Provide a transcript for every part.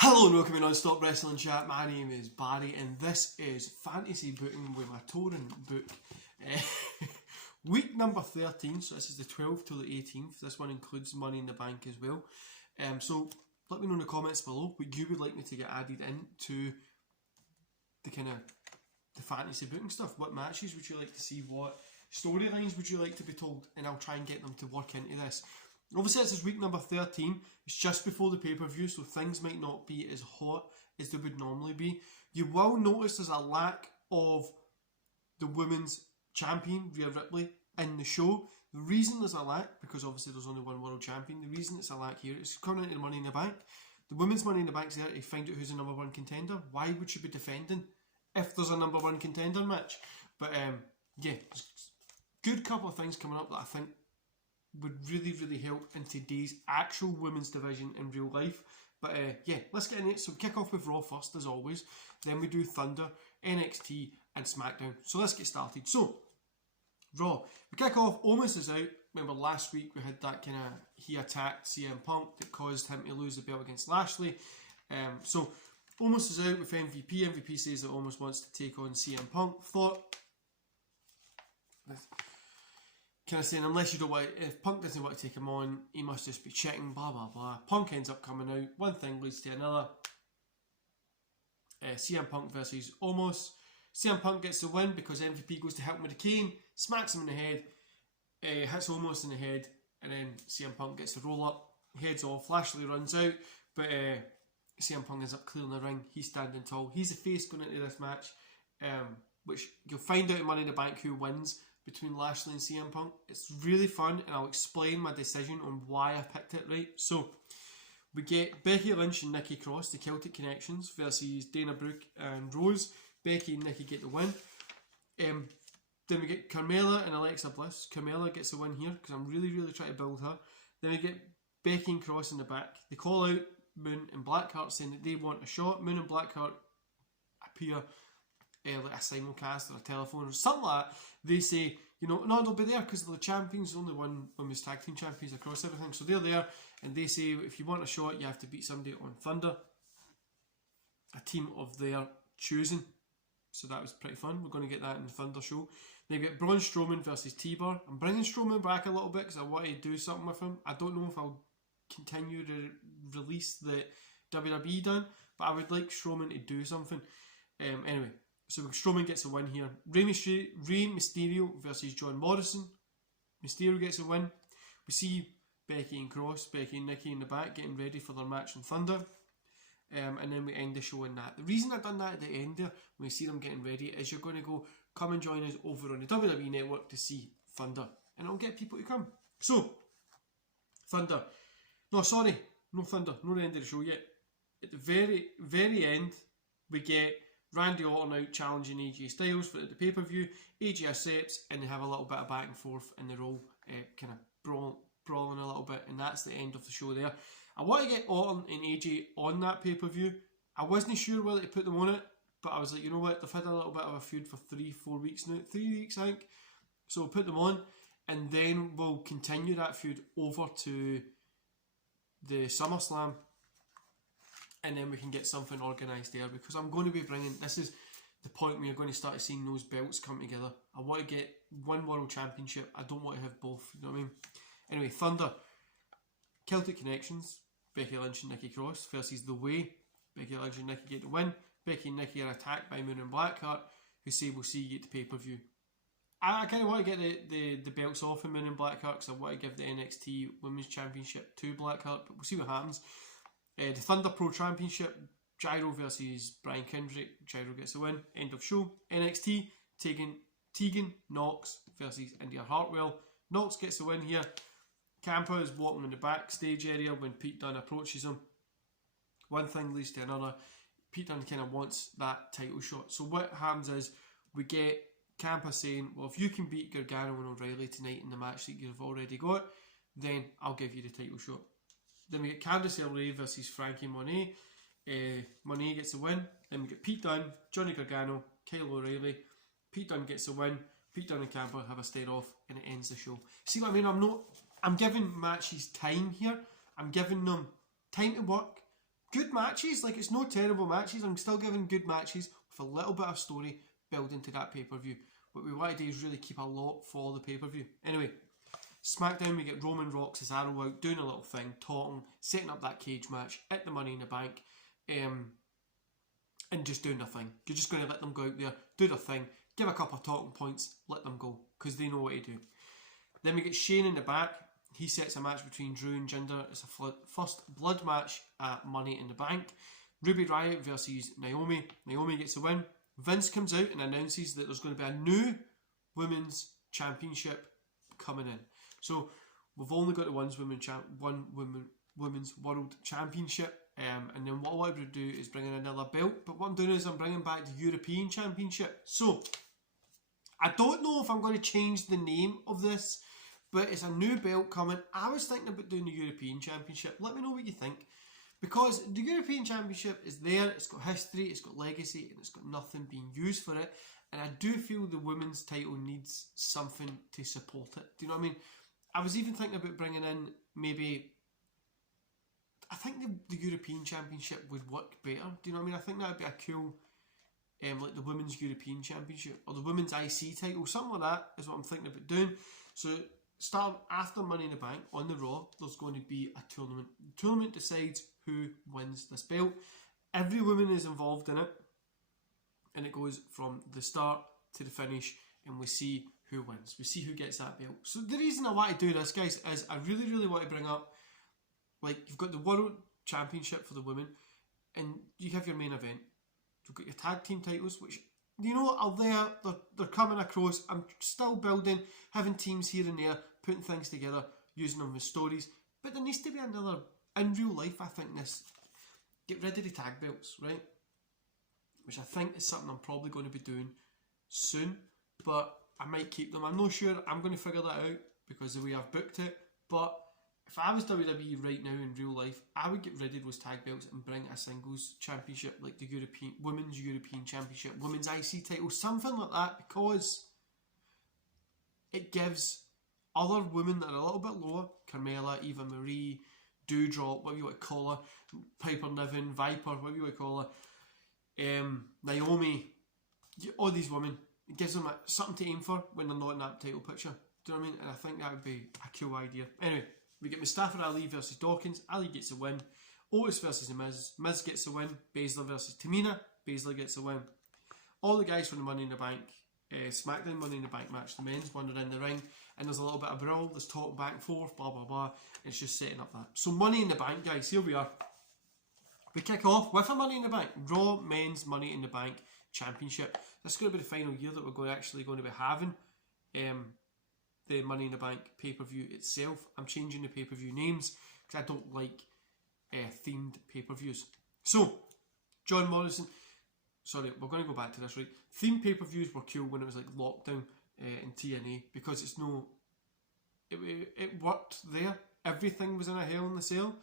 Hello and welcome to Non-Stop Wrestling Chat. My name is Barry and this is Fantasy Booking with my touring book. Week number 13, so this is the 12th to the 18th. This one includes Money in the Bank as well. So let me know in the comments below what you would like me to get added into the kind of the fantasy booking stuff. What matches would you like to see? What storylines would you like to be told? And I'll try and get them to work into this. Obviously this is week number 13, it's just before the pay-per-view, so things might not be as hot as they would normally be. You will notice there's a lack of the women's champion, Rhea Ripley, in the show. The reason there's a lack, because obviously there's only one world champion, the reason it's a lack here is coming into the Money in the Bank. The women's Money in the Bank's there to find out who's the number one contender. Why would she be defending if there's a number one contender match? But yeah, good couple of things coming up that I think would really help in today's actual women's division in real life. But yeah, let's get into it. So we kick off with Raw first as always, then we do Thunder, NXT and SmackDown. So let's get started. So Raw, we kick off, Omos is out. Remember last week we had that kind of, he attacked CM Punk that caused him to lose the belt against Lashley. So Omos is out with MVP. MVP says that Omos wants to take on CM Punk. Thought, kind of saying, unless you don't want, if Punk doesn't want to take him on, he must just be cheating, blah blah blah. Punk ends up coming out, one thing leads to another. CM Punk versus Omos. CM Punk gets the win because MVP goes to help him with the cane, smacks him in the head, hits Omos in the head, and then CM Punk gets the roll up, heads off, Lashley runs out, but CM Punk ends up clearing the ring, he's standing tall, he's the face going into this match, which you'll find out in Money in the Bank who wins between Lashley and CM Punk. It's really fun and I'll explain my decision on why I picked it right. So we get Becky Lynch and Nikki Cross, the Celtic Connections, versus Dana Brooke and Rose. Becky and Nikki get the win. Then we get Carmella and Alexa Bliss. Carmella gets the win here because I'm really trying to build her. Then we get Becky and Cross in the back. They call out Moon and Blackheart saying that they want a shot. Moon and Blackheart appear like a simulcast or a telephone or something like that. They say, you know, no, they'll be there because they're the champions, only one women's tag team champions across everything. So they're there and they say if you want a shot, you have to beat somebody on Thunder, a team of their choosing. So that was pretty fun. We're going to get that in the Thunder show. Then we get Braun Strowman versus T-Bar. I'm bringing Strowman back a little bit because I want to do something with him. I don't know if I'll continue to release the WWE done, but I would like Strowman to do something. Anyway. So Strowman gets a win here. Rey Mysterio versus John Morrison. Mysterio gets a win. We see Becky and Cross, Becky and Nikki in the back getting ready for their match on Thunder. And then we end the show in that. The reason I've done that at the end there, when we see them getting ready, is you're going to go, come and join us over on the WWE Network to see Thunder. And it'll get people to come. So, Thunder. No, sorry. No Thunder. No the end of the show yet. At the very end, we get Randy Orton out challenging AJ Styles for the pay-per-view. AJ accepts and they have a little bit of back and forth and they're all kind of brawling a little bit, and that's the end of the show there. I want to get Orton and AJ on that pay-per-view. I wasn't sure whether to put them on it, but I was like, you know what, they've had a little bit of a feud for 3-4 weeks now. 3 weeks I think. So we'll put them on and then we'll continue that feud over to the SummerSlam. And then we can get something organised there, because I'm going to be bringing, this is the point where you're going to start seeing those belts come together. I want to get one world championship, I don't want to have both, you know what I mean? Anyway, Thunder, Celtic Connections, Becky Lynch and Nikki Cross versus The Way. Becky Lynch and Nikki get the win. Becky and Nikki are attacked by Moon and Blackheart, who say we'll see you at the pay-per-view. I kind of want to get the belts off of Moon and Blackheart because I want to give the NXT Women's Championship to Blackheart, but we'll see what happens. The Thunder Pro Championship, Gyro versus Brian Kendrick. Gyro gets the win. End of show. NXT, Tegan Knox versus India Hartwell. Knox gets the win here. Ciampa is walking in the backstage area when Pete Dunne approaches him. One thing leads to another. Pete Dunne kind of wants that title shot. So what happens is we get Ciampa saying, well, if you can beat Gargano and O'Reilly tonight in the match that you've already got, then I'll give you the title shot. Then we get Candice LeRae versus Frankie Monet. Monet gets the win. Then we get Pete Dunne, Johnny Gargano, Kyle O'Reilly. Pete Dunne gets the win. Pete Dunne and Ciampa have a stare off and it ends the show. See what I mean? I'm giving matches time here. I'm giving them time to work. good matches. Like, it's no terrible matches. I'm still giving good matches with a little bit of story building to that pay-per-view. What we want to do is really keep a lot for the pay-per-view. Anyway, SmackDown, we get Roman rocks his arrow out, doing a little thing, talking, setting up that cage match, at the Money in the Bank, and just doing their thing. You're just going to let them go out there, do their thing, give a couple of talking points, let them go, because they know what to do. Then we get Shane in the back. He sets a match between Drew and Jinder. It's a first blood match at Money in the Bank. Ruby Riott versus Naomi. Naomi gets the win. Vince comes out and announces that there's going to be a new Women's Championship coming in. So we've only got the one Women's World Championship. And then what I want to do is bring in another belt. But what I'm doing is I'm bringing back the European Championship. So I don't know if I'm going to change the name of this, but it's a new belt coming. I was thinking about doing the European Championship. Let me know what you think. Because the European Championship is there, it's got history, it's got legacy, and it's got nothing being used for it. And I do feel the women's title needs something to support it. Do you know what I mean? I was even thinking about bringing in maybe... I think the European Championship would work better. Do you know what I mean? I think that would be a cool... like the Women's European Championship or the Women's IC title, something like that is what I'm thinking about doing. So start after Money in the Bank on the Raw, there's going to be a tournament. The tournament decides who wins this belt. Every woman is involved in it, and it goes from the start to the finish, and we see who wins. We see who gets that belt. So the reason I want to do this, guys, is I really want to bring up, like, you've got the World Championship for the women, and you have your main event. You've got your tag team titles, which, you know, are there, they're coming across. I'm still building, having teams here and there, putting things together, using them as stories. But there needs to be another, in real life, I think get rid of the tag belts, right? Which I think is something I'm probably going to be doing soon, but I might keep them. I'm not sure. I'm going to figure that out because of the way I've booked it. But if I was WWE right now in real life, I would get rid of those tag belts and bring a singles championship like the Women's European Championship, Women's IC title, something like that, because it gives other women that are a little bit lower, Carmella, Eva Marie, Doudrop, whatever you want to call her, Piper Niven, Viper, whatever you want to call her, Naomi, all these women, it gives them something to aim for when they're not in that title picture. Do you know what I mean? And I think that would be a cool idea. Anyway, we get Mustafa Ali versus Dawkins. Ali gets the win. Otis versus The Miz. Miz gets the win. Baszler versus Tamina. Baszler gets the win. All the guys from the Money in the Bank, SmackDown Money in the Bank match, the men's one are in the ring, and there's a little bit of brawl. There's talk back and forth, blah blah blah. It's just setting up that. So Money in the Bank, guys. Here we are. We kick off with a Money in the Bank, Raw Men's Money in the Bank Championship. This is going to be the final year that we're actually going to be having the Money in the Bank pay-per-view itself. I'm changing the pay-per-view names because I don't like themed pay-per-views. So, John Morrison, sorry, we're going to go back to this, right? Themed pay-per-views were cool when it was like Lockdown in TNA because it's no, it worked there. Everything was in a Hell in the Cell.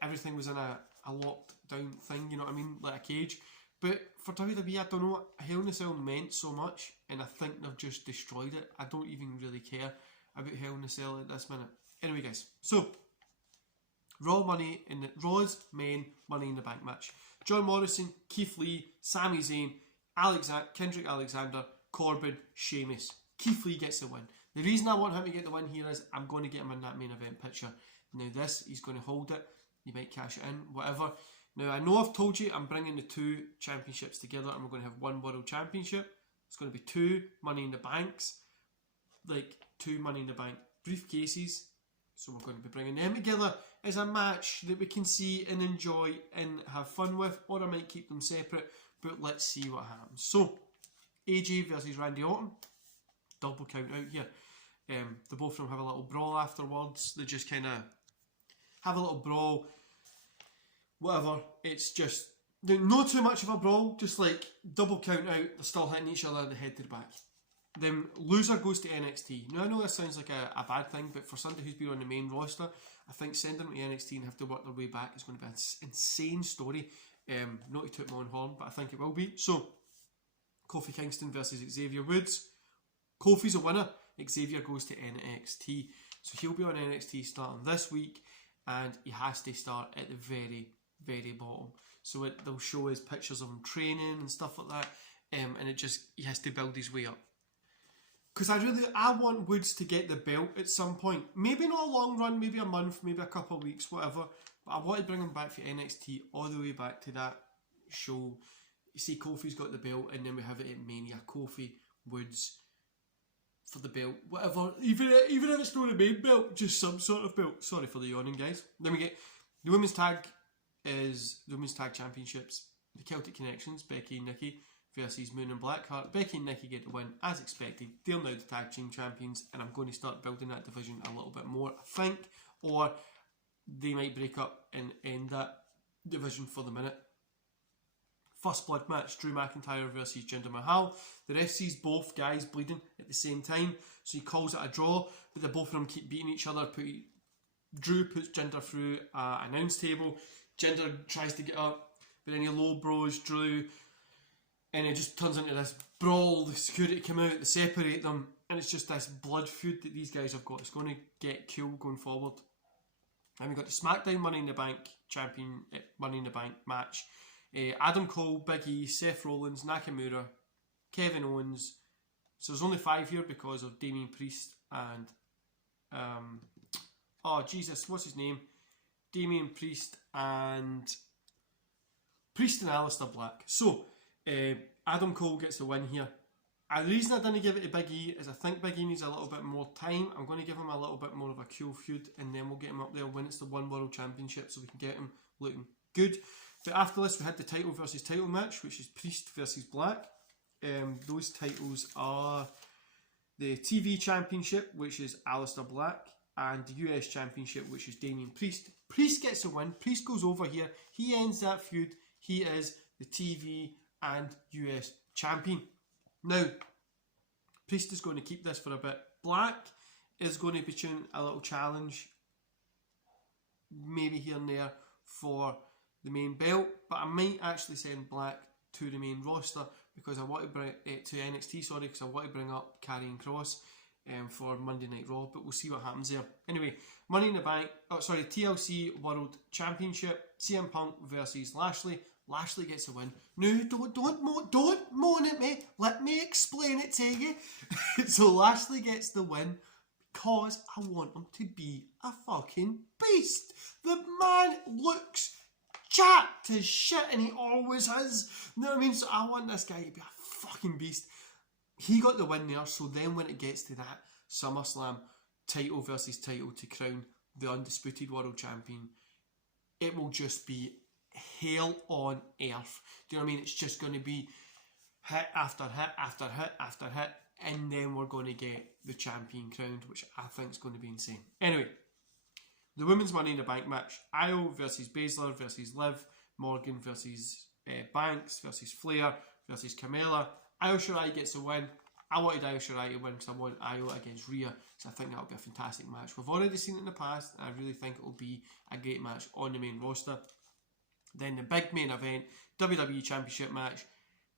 Everything was in a locked down thing, you know what I mean? Like a cage. But for WWE, I don't know what Hell in a Cell meant so much, and I think they've just destroyed it. I don't even really care about Hell in a Cell at this minute. Anyway, guys, so Raw's main Money in the Bank match. John Morrison, Keith Lee, Sami Zayn, Kendrick Alexander, Corbin, Sheamus. Keith Lee gets the win. The reason I want him to get the win here is I'm going to get him in that main event picture. Now this, he's going to hold it. He might cash it in, whatever. Now, I know I've told you I'm bringing the two championships together and we're going to have one World Championship. It's going to be two Money in the Banks, like two Money in the Bank briefcases. So we're going to be bringing them together as a match that we can see and enjoy and have fun with, or I might keep them separate, but let's see what happens. So, AJ versus Randy Orton, double count out here. The both of them have a little brawl afterwards. They just kind of have a little brawl. Whatever, it's just not too much of a brawl, just like double count out, they're still hitting each other the head to the back. Then loser goes to NXT. Now I know this sounds like a bad thing, but for somebody who's been on the main roster, I think sending them to NXT and have to work their way back is going to be an insane story. Not to toot my own horn, but I think it will be. So, Kofi Kingston versus Xavier Woods. Kofi's a winner, Xavier goes to NXT. So he'll be on NXT starting this week, and he has to start at the very very bottom. So they'll show us pictures of him training and stuff like that, and he has to build his way up. Because I want Woods to get the belt at some point. Maybe not a long run, maybe a month, maybe a couple of weeks, whatever. But I want to bring him back for NXT all the way back to that show. You see, Kofi's got the belt, and then we have it at Mania. Kofi, Woods for the belt, whatever. Even if it's not the main belt, just some sort of belt. Sorry for the yawning, guys. Then we get the women's tag championships. The Celtic Connections, Becky and Nikki versus Moon and Blackheart. Becky and Nikki get the win as expected. They're now the tag team champions, and I'm going to start building that division a little bit more, I think, or they might break up and end that division for the minute. First blood match, Drew McIntyre versus Jinder Mahal. The ref sees both guys bleeding at the same time, so he calls it a draw, but the both of them keep beating each other. Drew puts Jinder through an announce table. Jinder tries to get up, but then he low bros Drew, and it just turns into this brawl. The security come out, they separate them, and it's just this blood feud that these guys have got. It's going to get cool going forward. Then we got the SmackDown Money in the Bank champion Money in the Bank match. Adam Cole, Big E, Seth Rollins, Nakamura, Kevin Owens. So there's only 5 here because of Damian Priest and what's his name? Damian Priest and Aleister Black. So Adam Cole gets a win here. The reason I didn't give it to Big E is I think Big E needs a little bit more time. I'm going to give him a little bit more of a cool feud, and then we'll get him up there when it's the One World Championship, so we can get him looking good. But after this, we had the title versus title match, which is Priest versus Black. Those titles are the TV Championship, which is Aleister Black, and the US Championship, which is Damian Priest. Priest gets a win. Priest goes over here. He ends that feud. He is the TV and US Champion. Now, Priest is going to keep this for a bit. Black is going to be doing a little challenge, maybe here and there, for the main belt, but I might actually send Black to the main roster because I want to bring it to NXT, because I want to bring up Karrion Kross for Monday Night Raw, but we'll see what happens there. Anyway, Money in the Bank, TLC World Championship, CM Punk versus Lashley. Lashley gets a win. No, don't moan at me. Let me explain it to you. So Lashley gets the win because I want him to be a fucking beast. The man looks jacked as shit, and he always has. You know what I mean? So I want this guy to be a fucking beast. He got the win there, so then when it gets to that SummerSlam title versus title to crown the undisputed world champion, it will just be hell on earth. Do you know what I mean? It's just going to be hit after hit after hit after hit, and then we're going to get the champion crowned, which I think is going to be insane. Anyway, the Women's Money in the Bank match, Io versus Baszler versus Liv, Morgan versus Banks versus Flair versus Carmella. Io Shirai gets a win. I wanted Io Shirai to win because I want Io against Rhea, so I think that'll be a fantastic match. We've already seen it in the past, and I really think it'll be a great match on the main roster. Then the big main event, WWE Championship match,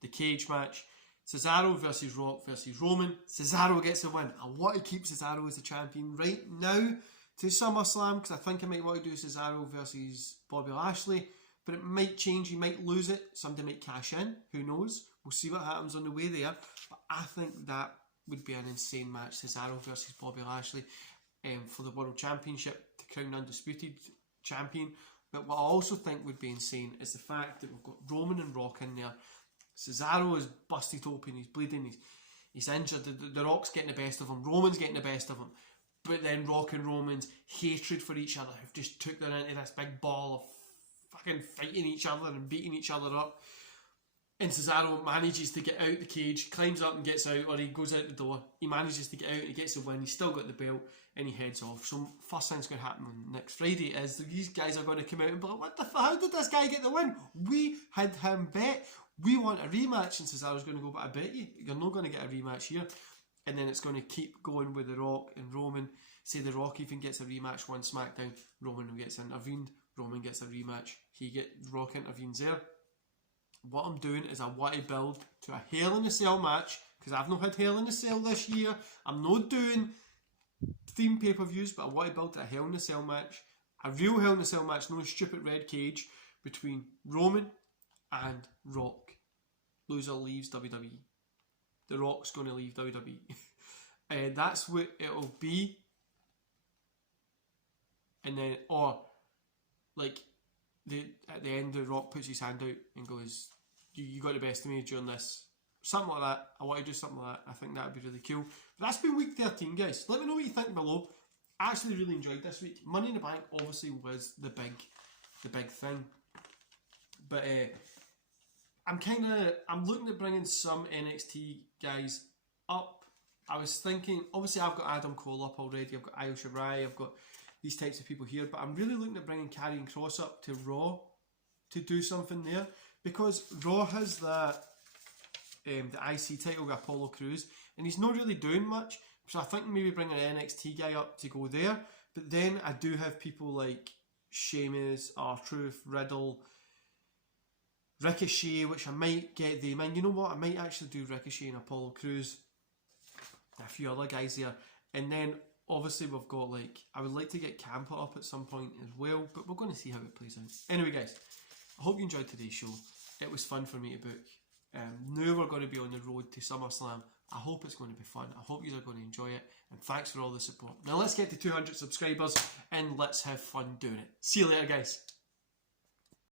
the cage match, Cesaro versus Rock versus Roman. Cesaro gets a win. I want to keep Cesaro as the champion right now to SummerSlam, because I think I might want to do Cesaro versus Bobby Lashley, but it might change. He might lose it. Somebody might cash in. Who knows? We'll see what happens on the way there. But I think that would be an insane match, Cesaro versus Bobby Lashley, for the World Championship to crown Undisputed Champion. But what I also think would be insane is the fact that we've got Roman and Rock in there. Cesaro is busted open, he's bleeding, he's injured, the Rock's getting the best of him, Roman's getting the best of him. But then Rock and Roman's hatred for each other have just took them into this big ball of fucking fighting each other and beating each other up. And Cesaro manages to get out the cage, climbs up and gets out, or he goes out the door. He manages to get out, he gets the win, he's still got the belt, and he heads off. So first thing's going to happen on next Friday is these guys are going to come out and be like, what the fuck, how did this guy get the win? We had him bet. We want a rematch, and Cesaro's going to go, but I bet you're not going to get a rematch here. And then it's going to keep going with The Rock and Roman. Say The Rock even gets a rematch one SmackDown, Roman gets intervened, Roman gets a rematch, Rock intervenes there. What I'm doing is I want to build to a Hell in a Cell match, because I've not had Hell in a Cell this year. I'm not doing theme pay-per-views, but I want to build to a Hell in a Cell match, a real Hell in a Cell match, no stupid red cage, between Roman and Rock. Loser leaves WWE. The Rock's going to leave WWE. That's what it'll be. And then, or like at the end, The Rock puts his hand out and goes, "You got the best of me during this." Something like that. I want to do something like that. I think that would be really cool. But that's been week 13, guys. Let me know what you think below. I actually really enjoyed this week. Money in the Bank obviously was the big thing. But I'm looking at bringing some NXT guys up. I was thinking, obviously I've got Adam Cole up already. I've got Io Shirai. I've got these types of people here. But I'm really looking at bringing Karrion Kross up to Raw to do something there, because Raw has that the IC title with Apollo Crews, and he's not really doing much. So I think maybe bring an NXT guy up to go there. But then I do have people like Sheamus, R-Truth, Riddle, Ricochet, which I might get them in. You know what? I might actually do Ricochet and Apollo Crews. A few other guys there. And then obviously we've got like, I would like to get Ciampa up at some point as well, but we're going to see how it plays out. Anyway guys, I hope you enjoyed today's show. It was fun for me to book. Now we're going to be on the road to SummerSlam. I hope it's going to be fun. I hope you are going to enjoy it. And thanks for all the support. Now let's get to 200 subscribers and let's have fun doing it. See you later guys.